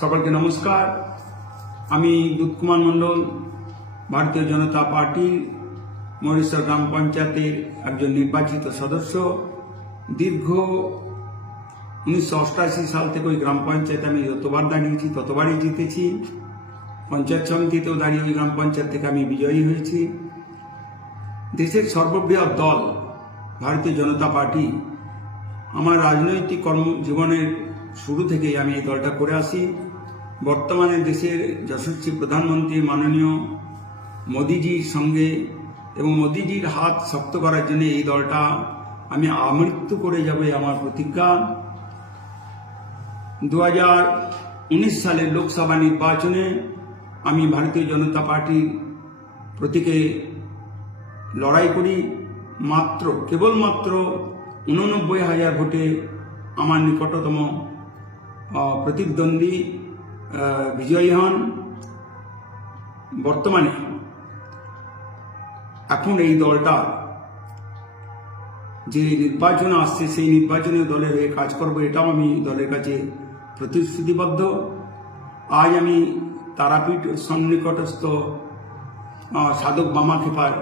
সকলকে নমস্কার। আমি দুধ কুমার মণ্ডল, ভারতীয় জনতা পার্টির মরিশ্বর গ্রাম পঞ্চায়েতের একজন নির্বাচিত সদস্য। দীর্ঘ উনিশশো অষ্টাশি সাল থেকে ওই গ্রাম পঞ্চায়েতে আমি যতবার দাঁড়িয়েছি, ততবারই জিতেছি। পঞ্চায়েত সমিতিতেও দাঁড়িয়ে ওই গ্রাম পঞ্চায়েত থেকে আমি বিজয়ী হয়েছি। দেশের সর্ববৃহৎ দল ভারতীয় জনতা পার্টি আমার রাজনৈতিক কর্মজীবনের শুরু থেকেই আমি এই দলটা করে আসি। বর্তমানে দেশের যশস্বী প্রধানমন্ত্রী মাননীয় মোদিজির সঙ্গে এবং মোদিজির হাত শক্ত করার জন্য এই দলটা আমি আমৃত্যু করে যাবে আমার প্রতিজ্ঞা। দু উনিশ সালের লোকসভা নির্বাচনে আমি ভারতীয় জনতা পার্টির প্রতীকে লড়াই করি। মাত্র, কেবলমাত্র উননব্বই হাজার ভোটে আমার নিকটতম প্রতিদ্বন্দ্বী বিজয়ী হন, বর্তমানে এখন এই দলটা যে নির্বাচন আসছে, সেই নির্বাচনে দলের হয়ে কাজ করব এটাও আমি দলের কাছে প্রতিশ্রুতিবদ্ধ। আজ আমি তারাপীঠ সন্নিকটস্থ সাধক বামা খেপার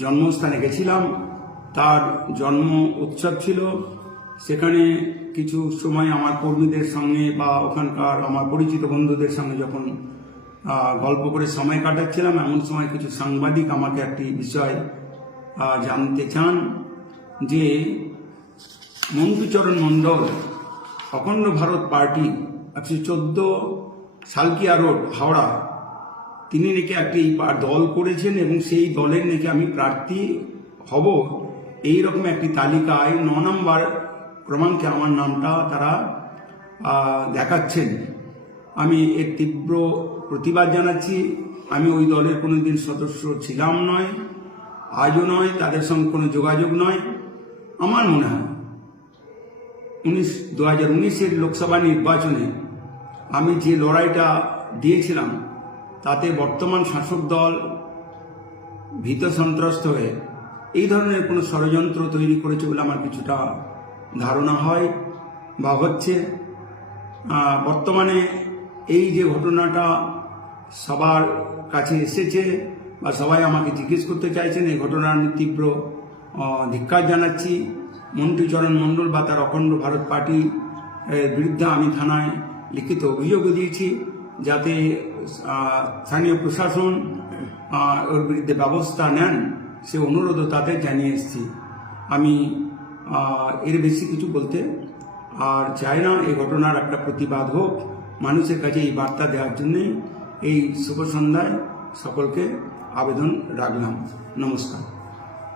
জন্মস্থানে গেছিলাম। তার জন্ম উৎসব ছিল। সেখানে কিছু সময় আমার কর্মীদের সঙ্গে বা ওখানকার আমার পরিচিত বন্ধুদের সঙ্গে যখন গল্প করে সময় কাটাচ্ছিলাম, এমন সময় কিছু সাংবাদিক আমাকে একটি বিষয় জানতে চান যে মন্টুচরণ মণ্ডল, অখণ্ড ভারত পার্টি, একশো চোদ্দ সালকিয়া রোড, হাওড়া, তিনি নাকি একটি দল করেছেন এবং সেই দলের নাকি আমি প্রার্থী হব। এই রকম একটি তালিকায় ন নম্বর ক্রমাঙ্কে আমার নামটা তারা দেখাচ্ছেন। আমি এর তীব্র প্রতিবাদ জানাচ্ছি। আমি ওই দলের কোনো দিন সদস্য ছিলাম নয়, আজও নয়, তাদের সঙ্গে কোনো যোগাযোগ নয়। আমার মনে হয় উনিশ দু হাজার উনিশের লোকসভা নির্বাচনে আমি যে লড়াইটা দিয়েছিলাম, তাতে বর্তমান শাসক দল ভীত সন্ত্রস্ত হয়ে এই ধরনের কোনো ষড়যন্ত্র তৈরি করেছে বলে আমার কিছুটা ধারণা হয় বা হচ্ছে বর্তমানে এই যে ঘটনাটা সবার কাছে এসেছে বা সবাই আমাকে জিজ্ঞেস করতে চাইছেন, এই ঘটনার আমি তীব্র ধিক্কার জানাচ্ছি। মন্টুচরণ মণ্ডল বা তার অখণ্ড ভারত পার্টি বিরুদ্ধে আমি থানায় লিখিত অভিযোগও দিয়েছি যাতে স্থানীয় প্রশাসন ওর বিরুদ্ধে ব্যবস্থা নেন। সে অনুরোধও তাদের জানিয়ে এসেছি। আমি এর বেশি কিছু বলতে আর চাই না এই ঘটনার একটা প্রতিবাদ হোক। মানুষের কাছে এই বার্তা দেওয়ার জন্যই এই শুভ সন্ধ্যায় সকলকে আবেদন রাখলাম। নমস্কার।